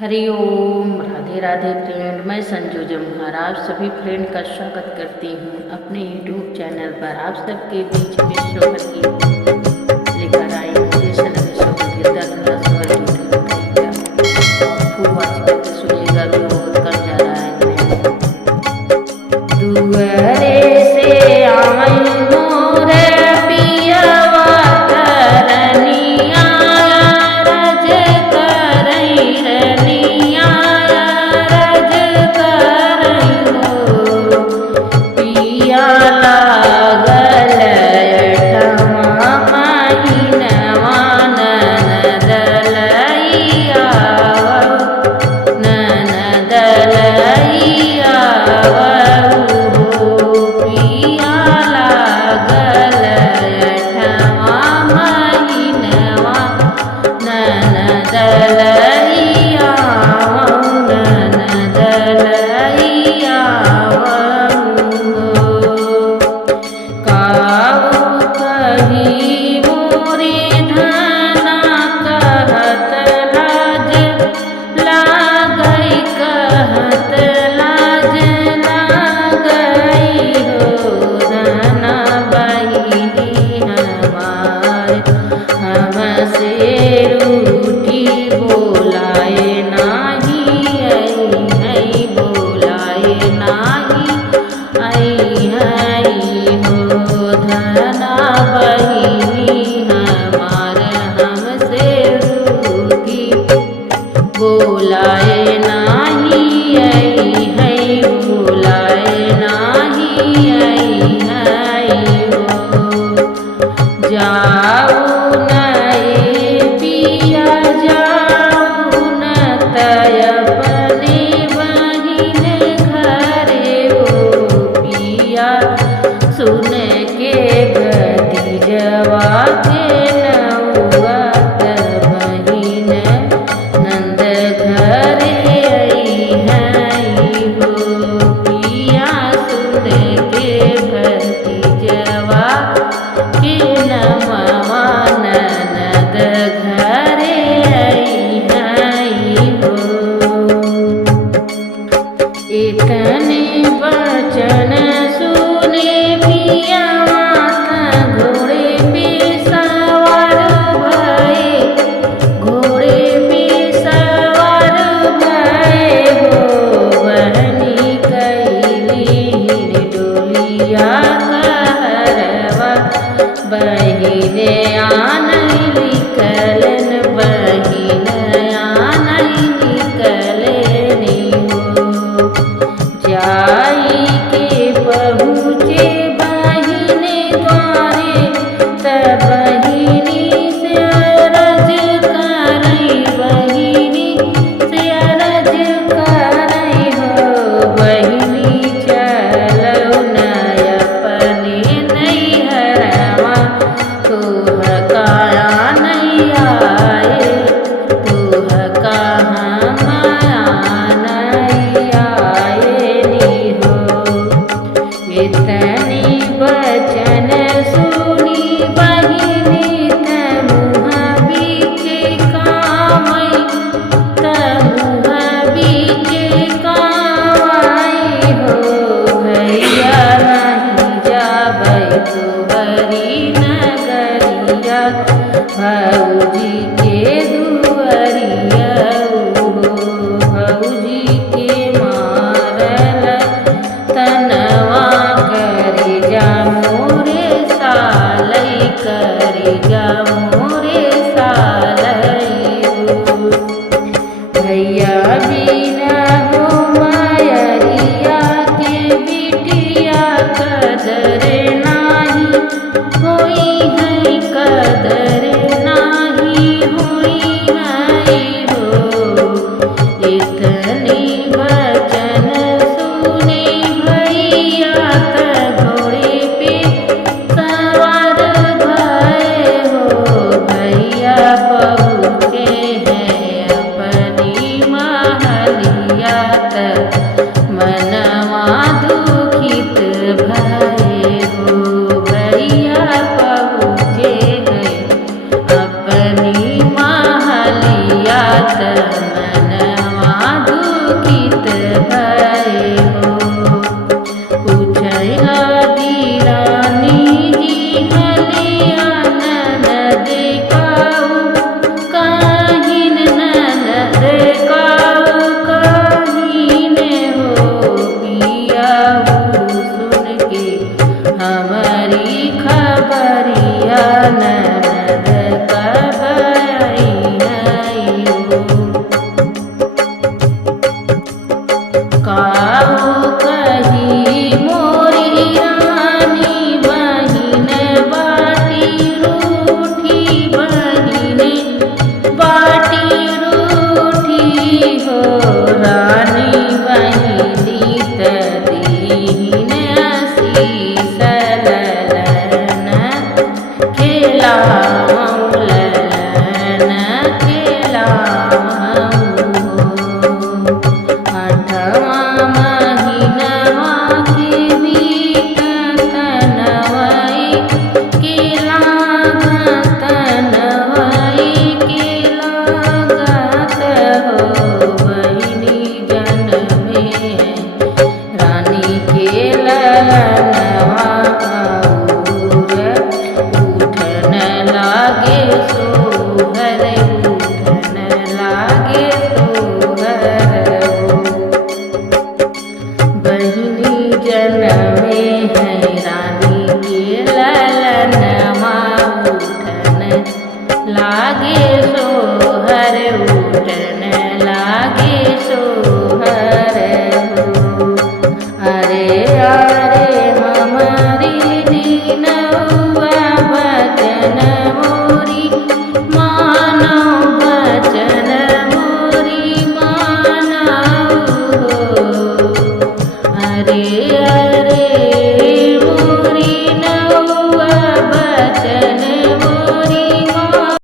हरिओम, Radhe Radhe friend. मैं संजू जमहर आप सभी फ्रेंड का स्वागत करती हूँ अपने यूट्यूब चैनल पर। आप सबके बीच में स्वर गीत लेकर आई हूँ। स्वर गीत दर्द स्वर गीत बताइएगा और फूल वाच करके सुनिएगा भी बहुत कम जा रहा है। दुआरे से आई मोरे पियवा करनिया रज करई रनिया रज करई हो पिया लागल ठमा महीनवा ननदलैया ननदलैया बोलाए नाही आई है बोलाए नाही आई है हो जाऊ नए पिया जाऊ न तय अपने बहिन घरे हो पिया सुन के भतीजवा के नौआ बहिन नंद घरे लागे सोहर हो। अरे अरे हमारी दीनौआ बचन मोरी मानो, बचन मोरी मानो हो। अरे अरे